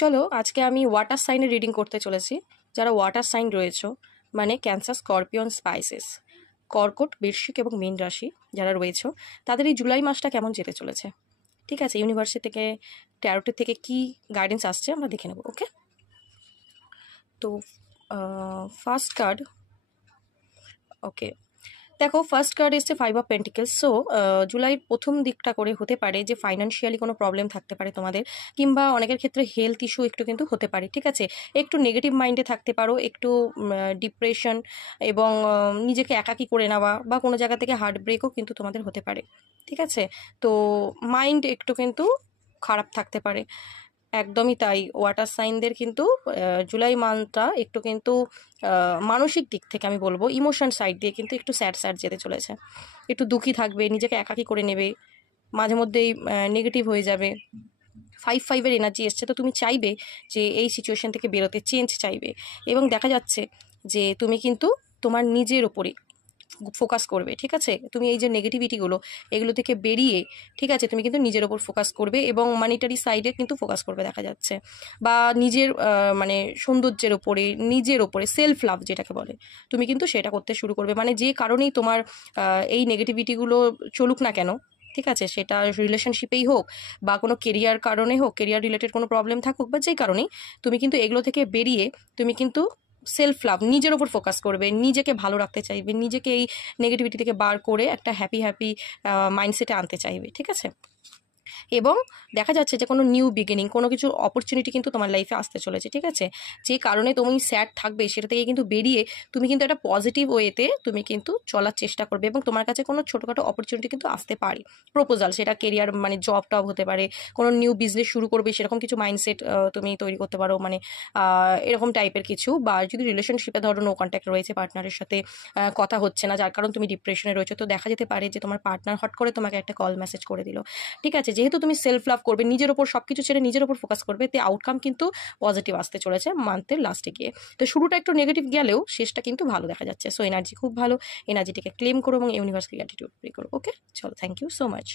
চলো আজকে আমি ওয়াটার সাইনের রিডিং করতে চলেছি। যারা ওয়াটার সাইন রয়েছে, মানে ক্যান্সার, স্করপিয়ন, স্পাইসেস, কর্কট, বৃশ্চিক এবং মীন রাশি যারা রয়েছে, তাদের এই জুলাই মাসটা কেমন যেতে চলেছে, ঠিক আছে, ইউনিভার্সিটি থেকে, ট্যারোটের থেকে কি গাইডেন্স আসছে আমরা দেখে নেব। ওকে, তো ফার্স্ট কার্ড, ওকে দেখো, ফার্স্ট কার্ড এসছে 5 অফ পেন্টিকেলস। সো জুলাইয়ের প্রথম দিকটা করে হতে পারে যে ফাইন্যান্সিয়ালি কোনো প্রবলেম থাকতে পারে তোমাদের, কিংবা অনেকের ক্ষেত্রে হেলথ ইস্যু একটু কিন্তু হতে পারে, ঠিক আছে। একটু নেগেটিভ মাইন্ডে থাকতে পারো, একটু ডিপ্রেশন এবং নিজেকে একাকী করে নেওয়া বা কোনো জায়গা থেকে হার্ট ব্রেকও কিন্তু তোমাদের হতে পারে, ঠিক আছে। তো মাইন্ড একটু কিন্তু খারাপ থাকতে পারে, একদমই তাই। ওয়াটার সাইনদের কিন্তু জুলাই মান্থটা একটু কিন্তু মানসিক দিক থেকে আমি বলবো ইমোশন সাইড দিয়ে কিন্তু একটু স্যাড স্যাড যেতে চলেছে, একটু দুঃখী থাকবে, নিজেকে একাকী করে নেবে, মাঝে মধ্যেই নেগেটিভ হয়ে যাবে। 5-5-এর এনার্জি এসছে, তো তুমি চাইবে যে এই সিচুয়েশন থেকে বেরোতে, চেঞ্জ চাইবে, এবং দেখা যাচ্ছে যে তুমি কিন্তু তোমার নিজের ওপরে ফোকাস করবে, ঠিক আছে। তুমি এই যে নেগেটিভিটিগুলো এগুলো থেকে বেরিয়ে, ঠিক আছে, তুমি কিন্তু নিজের ওপর ফোকাস করবে এবং মানিটারি সাইডে কিন্তু ফোকাস করবে দেখা যাচ্ছে, বা নিজের মানে সৌন্দর্যের ওপরে, নিজের ওপরে সেলফ লাভ যেটাকে বলে, তুমি কিন্তু সেটা করতে শুরু করবে। মানে যে কারণেই তোমার এই নেগেটিভিটিগুলো চলুক না কেন, ঠিক আছে, সেটা রিলেশনশিপেই হোক বা কোনো কেরিয়ার কারণে হোক, কেরিয়ার রিলেটেড কোনো প্রবলেম থাকুক বা যেই কারণেই, তুমি কিন্তু এগুলো থেকে বেরিয়ে তুমি কিন্তু সেলফ লাভ, নিজের ওপর ফোকাস করবে, নিজেকে ভালো রাখতে চাইবে, নিজেকে এই নেগেটিভিটি থেকে বার করে একটা হ্যাপি মাইন্ডসেটে আনতে চাইবে, ঠিক আছে। এবং দেখা যাচ্ছে যে কোনো নিউ বিগিনিং, কোনো কিছু অপরচুনিটি কিন্তু তোমার লাইফে আসতে চলেছে, ঠিক আছে। যে কারণে তুমি স্যাড থাকবে সেটা থেকে কিন্তু বেরিয়ে তুমি কিন্তু একটা পজিটিভ ওয়েতে তুমি কিন্তু চলার চেষ্টা করবে, এবং তোমার কাছে কোনো ছোটোখাটো অপরচুনিটি কিন্তু আসতে পারে, প্রপোজাল, সেটা কেরিয়ার মানে জব টব হতে পারে, কোনো নিউ বিজনেস শুরু করবে সেরকম কিছু মাইন্ডসেট তুমি তৈরি করতে পারো, মানে এরকম টাইপের কিছু। বা যদি রিলেশনশিপে ধরো নো কন্ট্যাক্ট রয়েছে, পার্টনারের সাথে কথা হচ্ছে না, যার কারণ তুমি ডিপ্রেশনে রয়েছে, তো দেখা যেতে পারে যে তোমার পার্টনার হট করে তোমাকে একটা কল মেসেজ করে দিল, ঠিক আছে। যেহেতু তুমি সেলফ লাভ করবে, নিজের ওপর সবকিছু ছেড়ে নিজের ওপর ফোকাস করবে, তে আউটকাম কিন্তু পজিটিভ আসতে চলেছে মান্থের লাস্টে গিয়ে। তো শুরুটা একটু নেগেটিভ গেলেও শেষটা কিন্তু ভালো দেখা যাচ্ছে। সো এনার্জি খুব ভালো, এনার্জিটিকে ক্লেম করো এবং ইউনিভার্সকে গ্র্যাটিটিউড প্রে করো। ওকে, চলো, থ্যাংক ইউ সো মাচ।